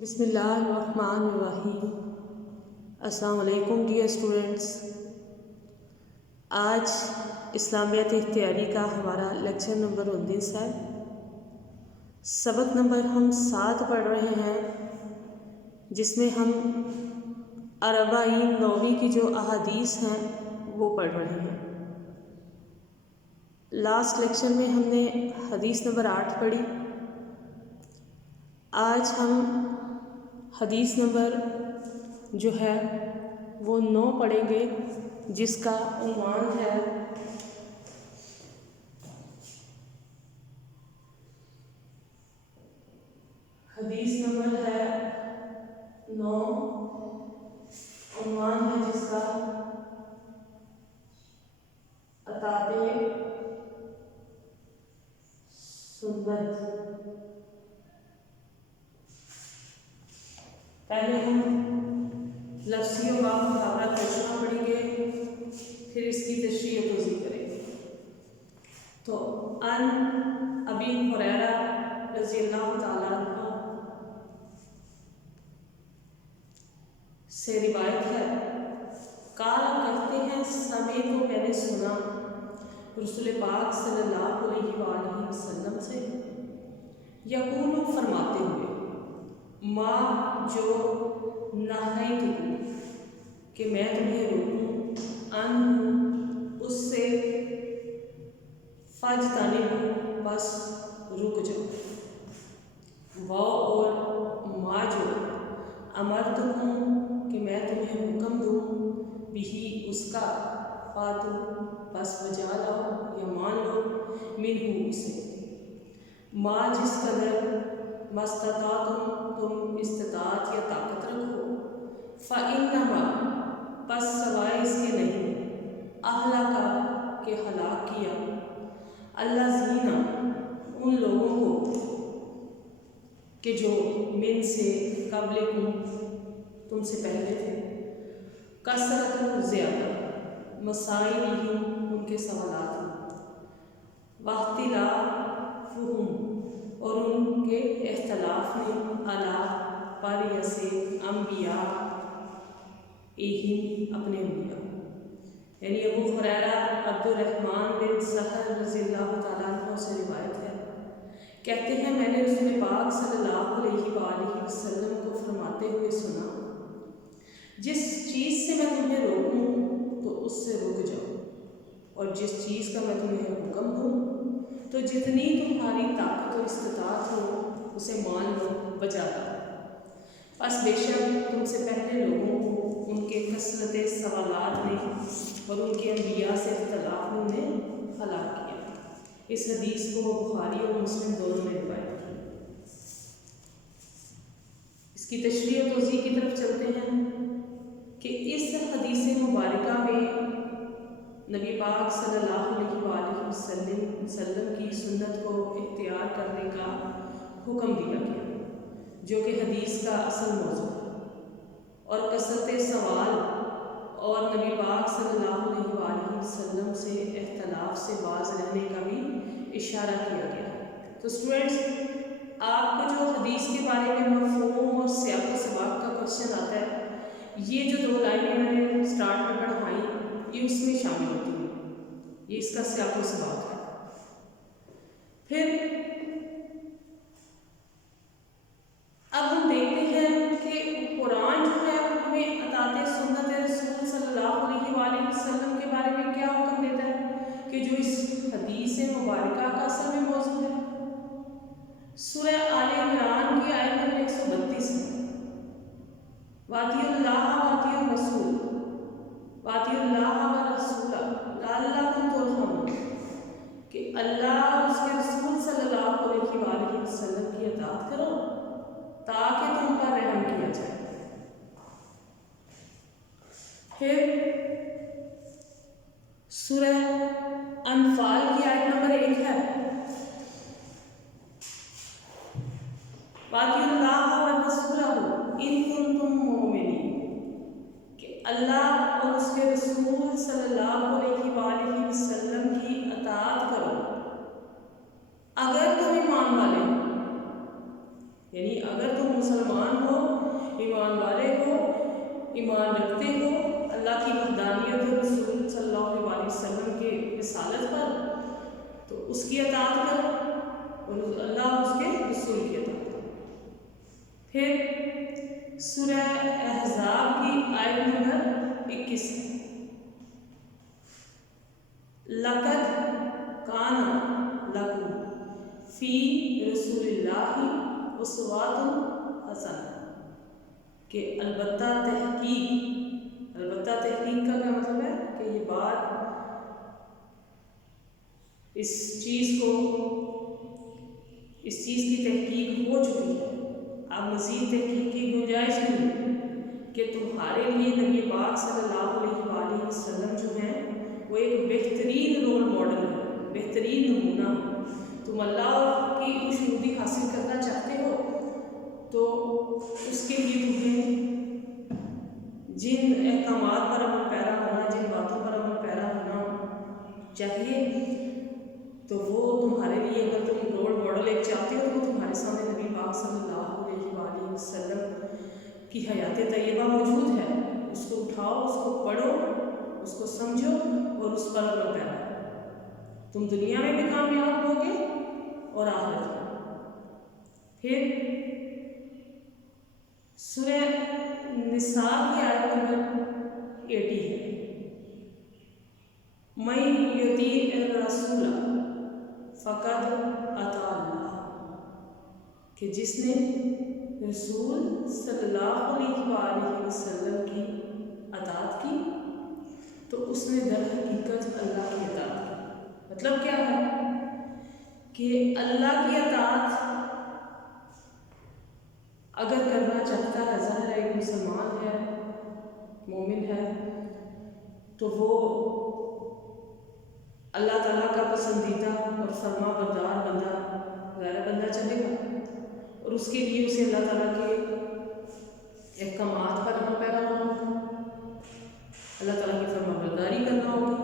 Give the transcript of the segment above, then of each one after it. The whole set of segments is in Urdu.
بسم اللہ الرحمن الرحیم۔ السلام علیکم ڈیئر اسٹوڈنٹس۔ آج اسلامیات اختیاری کا ہمارا لیکچر نمبر 19 ہے۔ سبق نمبر ہم 7 پڑھ رہے ہیں، جس میں ہم اربعین نووی کی جو احادیث ہیں وہ پڑھ رہے ہیں۔ لاسٹ لیکچر میں ہم نے حدیث نمبر 8 پڑھی۔ آج ہم حدیث نمبر جو ہے وہ 9 پڑھیں گے، جس کا عنوان ہے حدیث نمبر ہے 9، عنوان ہے جس کا اطاعت سنت۔ پہلے ہم لفظی و باب محاورہ ترجمہ پڑھیں گے، پھر اس کی تشریح و توضیح کریں گے۔ تو ان ابی ہریرہ رضی اللہ تعالیٰ عنہ سے روایت ہے، قال کہتے ہیں، سمعت کو میں نے سنا رسول پاک صلی اللہ علیہ وآلہ وسلم سے یقول فرماتے ہوئے، ما جو نہیتکم کہ میں تمہیں روکوں، ان اس سے فاجتنبوا بس رک جاؤ، وہ اور ما جو امرتکم کہ میں تمہیں حکم دوں، بھی اس کا فاتو بس بجا لاؤ یا مان لو، منہ اسے، ما جس قدر مستطاعتم تم استطاعت یا طاقت رکھو، فإنما پس سوائے اس کے نہیں، اہلک کہ ہلاک کیا، الذین ان لوگوں کو کہ جو من سے قبلکم تم سے پہلے تھے، کثرت زیادہ، مسائلہم ان کے سوالات، واختلافہم اور ان کے اختلاف میں، علی پر یسے انبیاء ایہم اپنے انبیاء، یعنی ابو ہریرہ عبد الرحمن بن سہل رضی اللہ تعالیٰ عنہ سے روایت ہے، کہتے ہیں میں نے رسول پاک صلی اللہ علیہ وآلہ وسلم کو فرماتے ہوئے سنا، جس چیز سے میں تمہیں روکوں تو اس سے رک جاؤ، اور جس چیز کا میں تمہیں حکم دوں تو جتنی تمہاری طاقت و استطاعت ہو اسے مان لو، بجا لاؤ، پس بے شک تم سے پہلے لوگوں کو ان کے کثرت سوالات نے اور ان کے انبیاء سے اختلافوں نے ہلاک کیا۔ اس حدیث کو بخاری اور مسلم دونوں نے روایت کی۔ اس کی تشریح و توضیح کی طرف چلتے ہیں کہ اس حدیث مبارکہ میں نبی پاک صلی اللہ علیہ وآلہ وسلم کی سنت کو اختیار کرنے کا حکم دیا گیا، جو کہ حدیث کا اصل موضوع ہے، اور کثرت سوال اور نبی پاک صلی اللہ علیہ وآلہ وسلم سے اختلاف سے باز رہنے کا بھی اشارہ کیا گیا ہے۔ تو اسٹوڈنٹس، آپ کو جو حدیث کے بارے میں مفہوم اور سیاق و سباق کا کوشچن آتا ہے، یہ جو 2 لائنیں میں نے سٹارٹ میں پڑھائیں یہ اس میں شامل ہوتی ہیں، یہ اس کا سیاق و سباق ہے۔ پھر اب ہم دیکھتے ہیں کہ قرآن جو ہے ہمیں اطاعت سنت رسول صلی اللہ علیہ وآلہ وسلم کے بارے میں کیا حکم دیتا ہے، کہ جو اس حدیث مبارکہ کا اصل میں موضوع ہے۔ سورہ آل عمران کی آیت نمبر 132 ہے، وَأَطِیعُوا اللَّهَ وَأَطِیعُوا الرَّسُولَ وَأَطِیعُوا اللَّهَ وَالرَّسُولَ لَعَلَّکُمْ تُرْحَمُونَ کہ اللہ اور اس کے رسول صلی اللہ علیہ وآلہ وسلم کی اطاعت کرو تاکہ تم پر رحم کیا جائے۔ پھر سورہ انفال کی آیت نمبر 1 ہے، وَأَطِیعُوا اللَّهَ وَرَسُولَهُ إِن كُنتُم مُّؤْمِنِینَ کہ اللہ اور اس کے رسول صلی اللہ علیہ وآلہ وسلم کی اطاعت کرو اگر تم ایمان والے ہو، یعنی اگر تم مسلمان ہو، ایمان والے ہو، ایمان رکھتے ہو اللہ کی وحدانیت اور رسول صلی اللہ علیہ وسلم کے رسالت پر، تو اس کی اطاعت کرو اور اللہ اس کے رسول کی اطاعت کرو۔ پھر سورہ احزاب کی آیت نمبر 21 ہے، لَقَدْ كَانَ لَكُمْ فِي رَسُولِ اللَّهِ أُسْوَةٌ حَسَنَةٌ، کہ البتہ تحقیق کا کیا مطلب ہے کہ یہ بات اس چیز کی تحقیق ہو چکی ہے، اب مزید تحقیق کی گنجائش نہیں کہ تمہارے لیے نبی پاک صلی اللہ علیہ وآلہ وسلم جو ہیں وہ ایک بہترین رول ماڈل ہے، بہترین نمونہ ہے۔ تم اللہ کی خوشنودی حاصل کرنا چاہتے ہو تو اس کے لیے تمہیں جن احکامات پر عمل پیرا ہونا، جن باتوں پر عمل پیرا ہونا چاہیے، تو وہ تمہارے لیے، اگر تم رول ماڈل ایک چاہتے ہو تو وہ تمہارے سامنے نبی پاک صلی اللہ علیہ وآلہ وسلم کی حیات طیبہ موجود ہے۔ اس کو اٹھاؤ، اس کو پڑھو، اس کو سمجھو اور اس پر عمل پیرا ہو، تم دنیا میں بھی کامیاب ہوگے اور آخرت میں۔ پھر سورہ نساء کی آیت نمبر 80 ہے، مَن یُطِیعِ الرَّسُولَ فَقَدْ أَطَاعَ اللَّهَ، کہ جس نے رسول صلی اللہ علیہ وآلہ وسلم کی اطاعت کی تو اس نے در حقیقت اللہ کی اطاعت کی۔ مطلب کیا ہے کہ اللہ کی اطاعت اگر کرنا چاہتا ہے، ظاہر ہے ایک مسلمان ہے، مومن ہے، تو وہ اللہ تعالیٰ کا پسندیدہ اور فرما بردار بندہ غیر بندہ چلے گا، اور اس کے لیے اسے اللہ تعالیٰ کے احکامات پر عمل پیرا ہونا ہوگا، اللہ تعالیٰ کی فرما برداری کرنا ہوگی۔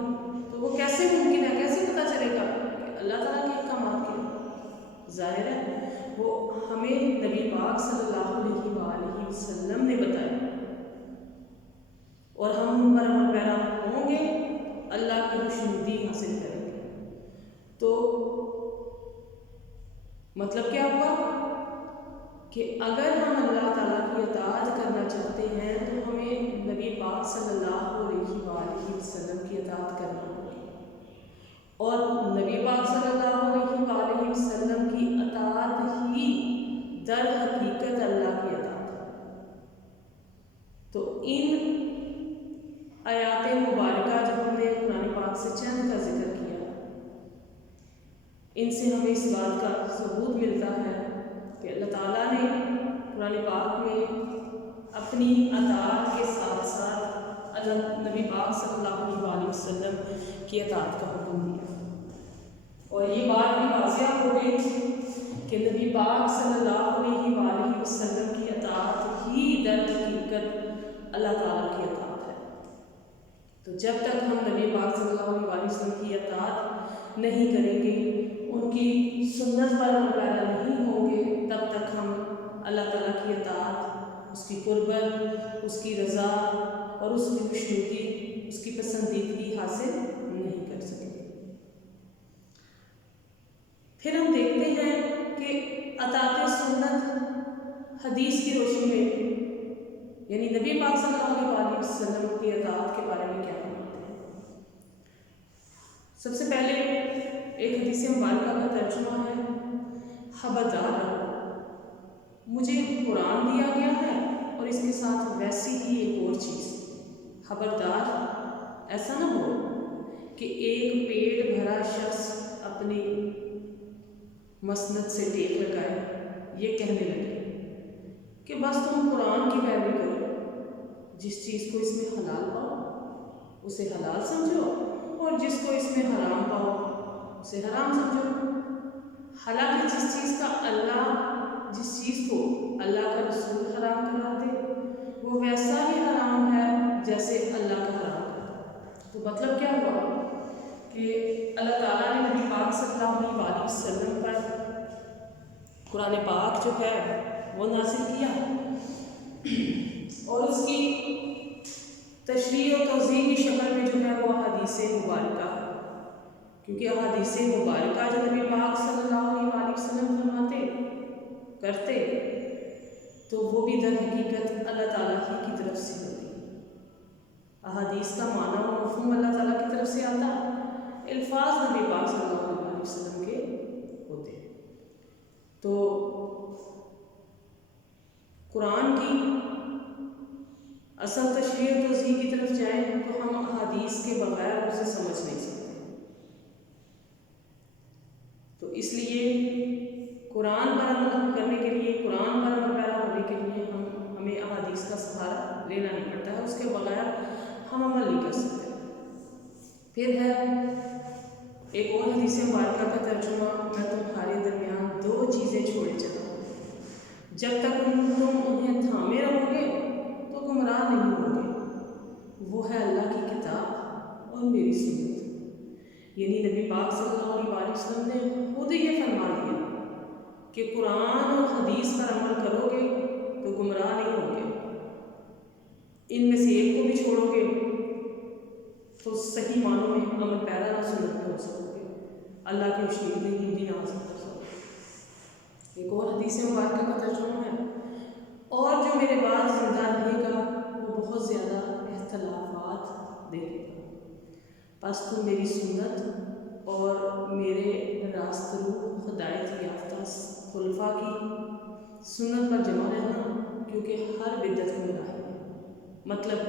تو وہ کیسے ممکن ہے، کیسے پتہ چلے گا کہ اللہ تعالیٰ کے احکامات کے؟ ظاہر ہے وہ ہمیں نبی پاک صلی اللہ علیہ وآلہ وسلم نے بتایا، اور ہم ان پر عمل پیرا ہوں گے، اللہ کی خوشنودی حاصل کریں گے۔ تو مطلب کیا ہوا کہ اگر ہم اللہ تعالیٰ کی اطاعت کرنا چاہتے ہیں تو ہمیں نبی پاک صلی اللہ علیہ وآلہ وسلم کی اطاعت کرنا ہوگی، اور نبی پاک صلی اللہ علیہ وآلہ وسلم کی اطاعت ہی در حقیقت اللہ کی اطاعت ہے۔ تو ان آیات مبارکہ جو ہم نے قرآن پاک سے چند کا ذکر کیا، ان سے ہمیں اس بات کا ثبوت ملتا ہے کہ اللہ تعالیٰ نے قرآن پاک میں اپنی اطاعت کے ساتھ ساتھ نبی پاک صلی اللہ علیہ وسلم کی اطاعت کا حکم دیا، اور یہ بات بھی واضح ہو گئی کہ نبی پاک صلی اللہ علیہ وآلہ وسلم کی اطاعت ہی در حقیقت اللہ تعالیٰ کی اطاعت ہے۔ تو جب تک ہم نبی پاک صلی اللہ علیہ وسلم کی اطاعت نہیں کریں گے، ان کی سنت پر عمل پیرا نہیں ہوں گے، تب تک ہم اللہ تعالیٰ کی اطاعت، اس کی قربت، اس کی رضا اور اس کی خوشنودی، اس کی پسندیدگی حاصل نہیں کر سکیں گے۔ پھر ہم دیکھتے ہیں کہ اطاعت سنت حدیث کی روشنی میں، یعنی نبی پاک صلی اللہ علیہ وسلم کی اطاعت کے بارے میں کیا فرماتے ہیں۔ سب سے پہلے ایک حدیث مبارکہ کا ترجمہ ہے، خبردار رہو، مجھے قرآن دیا گیا ہے اور اس کے ساتھ ویسی ہی ایک اور چیز، خبردار ایسا نہ ہو کہ ایک پیٹ بھرا شخص اپنی مسند سے ٹیک لگائے، یہ کہنے لگے کہ بس تم قرآن کی پیروی کرو، جس چیز کو اس میں حلال پاؤ اسے حلال سمجھو، اور جس کو اس میں حرام پاؤ اسے حرام سمجھو۔ حالانکہ جس چیز کو اللہ کا رسول حرام قرار دے وہ ویسا ہی حرام ہے جیسے اللہ کا حرام ہے۔ تو مطلب کیا ہوا کہ اللہ تعالیٰ نے نبی پاک صلی اللہ علیہ وسلم پر قرآن پاک جو ہے وہ نازل کیا، اور اس کی تشریح و توضیح کی شکل میں جو ہے وہ احادیث مبارکہ، کیونکہ احادیث مبارکہ جو نبی پاک صلی اللہ علیہ وسلم فرماتے کرتے تو وہ بھی در حقیقت اللہ تعالیٰ کی طرف سے ہوتی۔ احادیث کا معنی و مفہوم اللہ تعالیٰ کی طرف سے آتا، الفاظ نبی پاک صلی اللہ علیہ وسلم کے ہوتے۔ تو قرآن کی اصل تشریح و توضیح کی طرف جائیں تو ہم احادیث کے بغیر اسے سمجھ نہیں سکتے۔ تو اس لیے قرآن پر عمل کرنے کے لیے، قرآن پر عمل پیرا ہونے کے لیے ہمیں احادیث کا سہارا لینا نہیں پڑتا ہے، اس کے بغیر ہم عمل نہیں کر سکتے۔ پھر ہے ایک اور حدیث مبارکہ کا ترجمہ، میں تمہارے درمیان دو چیزیں چھوڑے چلا ہوں، جب تک تم انہیں تھامے رہو گے تو گمراہ نہیں ہوگے، وہ ہے اللہ کی کتاب اور میری سنت۔ یعنی نبی پاک صلی اللہ علیہ وسلم نے خود یہ فرما دیا کہ قرآن اور حدیث پر عمل کرو گے تو گمراہ نہیں ہوگے، ان میں سے ایک کو بھی چھوڑو گے تو صحیح معنوں میں عمل پیرا نہ سنت میں ہو سکو گے، اللہ کے اشنیدی بھی نہ حاصل کر سکو گے۔ ایک اور حدیث مبارکہ کا ترجمہ ہے، اور جو میرے بعد زندہ رہے گا وہ بہت زیادہ اختلافات دیکھے گا، پس تم میری سنت اور میرے راست رو ہدایت یافتہ خلفاء کی سنت پر جمع رہنا، کیونکہ ہر بدعت گمراہی ہے۔ مطلب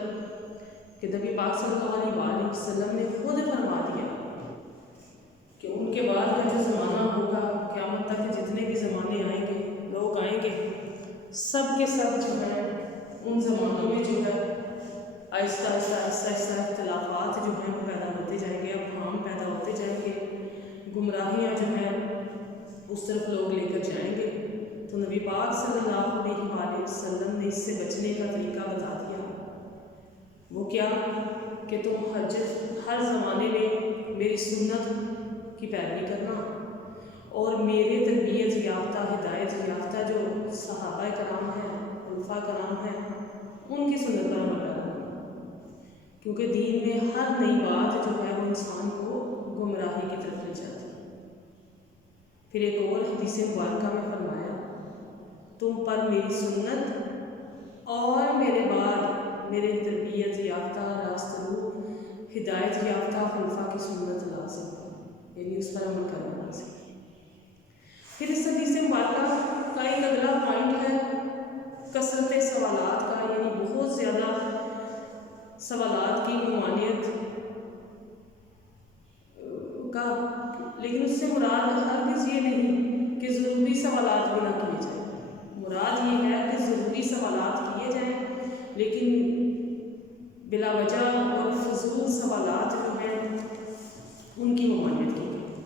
کہ نبی پاک صلی اللہ علیہ وسلم نے خود فرما دیا کہ ان کے بعد کا جو زمانہ ہوگا، قیامت تک کے جتنے بھی زمانے آئیں گے، لوگ آئیں گے، سب کے سب جو ہے ان زمانوں میں جو ہے آہستہ آہستہ اختلافات جو ہیں وہ پیدا ہوتے جائیں گے، ابہام پیدا ہوتے جائیں گے، گمراہیاں جو ہیں اس طرف لوگ لے کر جائیں گے۔ تو نبی پاک صلی اللہ علیہ وسلم نے اس سے بچنے کا طریقہ بتا دیا۔ وہ کیا کہ تم ہر زمانے میں میری سنت کی پیروی کرنا، اور میرے تربیت یافتہ ہدایت یافتہ جو صحابہ کرام ہیں، خلفاء کرام ہیں، ان کی سنت پر عمل کرنا، کیونکہ دین میں ہر نئی بات جو ہے وہ انسان کو گمراہی کی طرف لے جاتی ہے۔ پھر ایک اور حدیث مبارکہ میں فرمایا، تم پر میری سنت اور میرے بعد میرے تربیت یافتہ راست رو ہدایت یافتہ خلفاء کی سنت لازم ہے، یعنی اس پر عمل کرنا لازم ہے۔ پھر اس حدیث مبارکہ کا ایک اگلا پوائنٹ ہے کثرت سوالات کا، یعنی بہت زیادہ سوالات کی ممانعت کا، لیکن اس سے مراد ہرگز یہ نہیں کہ ضروری سوالات بھی نہ کیے جائیں، مراد یہ ہے کہ ضروری سوالات کیے جائیں لیکن بلا وجہ اور فضول سوالات جو ہیں ان کی ممانعت کی گئی،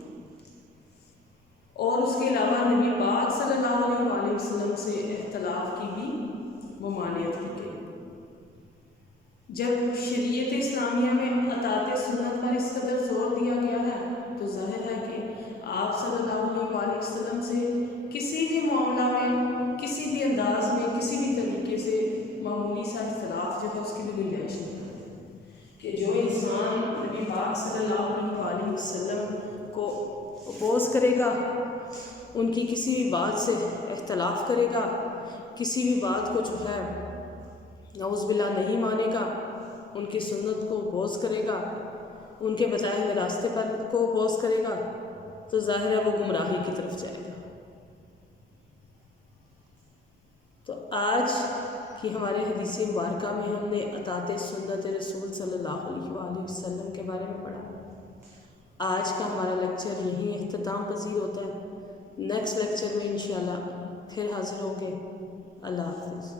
اور اس کے علاوہ نبی پاک صلی اللہ علیہ وسلم سے اختلاف کی بھی ممانعت کی گئی۔ جب شریعت اسلامیہ میں اطاعت سنت پر اس قدر زور دیا گیا ہے تو ظاہر ہے کہ آپ صلی اللہ علیہ وسلم سے کسی بھی معاملہ میں، کسی بھی انداز میں، کسی بھی طریقے سے معمولی سا اختلاف جو ہے اس کی بھی گنجائش نہیں ہے، کہ جو انسان نبی پاک صلی اللہ علیہ وسلم کو اپوز کرے گا، ان کی کسی بھی بات سے اختلاف کرے گا، کسی بھی بات کو جو ہے نعوذ باللہ نہیں مانے گا، ان کی سنت کو اپوز کرے گا، ان کے بتائے ہوئے راستے پر کو اپوز کرے گا، تو ظاہر ہے وہ گمراہی کی طرف جائے گا۔ تو آج کی ہمارے حدیث مبارکہ میں ہم نے اطاعت سنت رسول صلی اللہ علیہ وسلم کے بارے میں پڑھا۔ آج کا ہمارا لیکچر یہیں اختتام پذیر ہوتا ہے۔ نیکسٹ لیکچر میں انشاءاللہ پھر حاضر ہوں گے۔ اللہ حافظ۔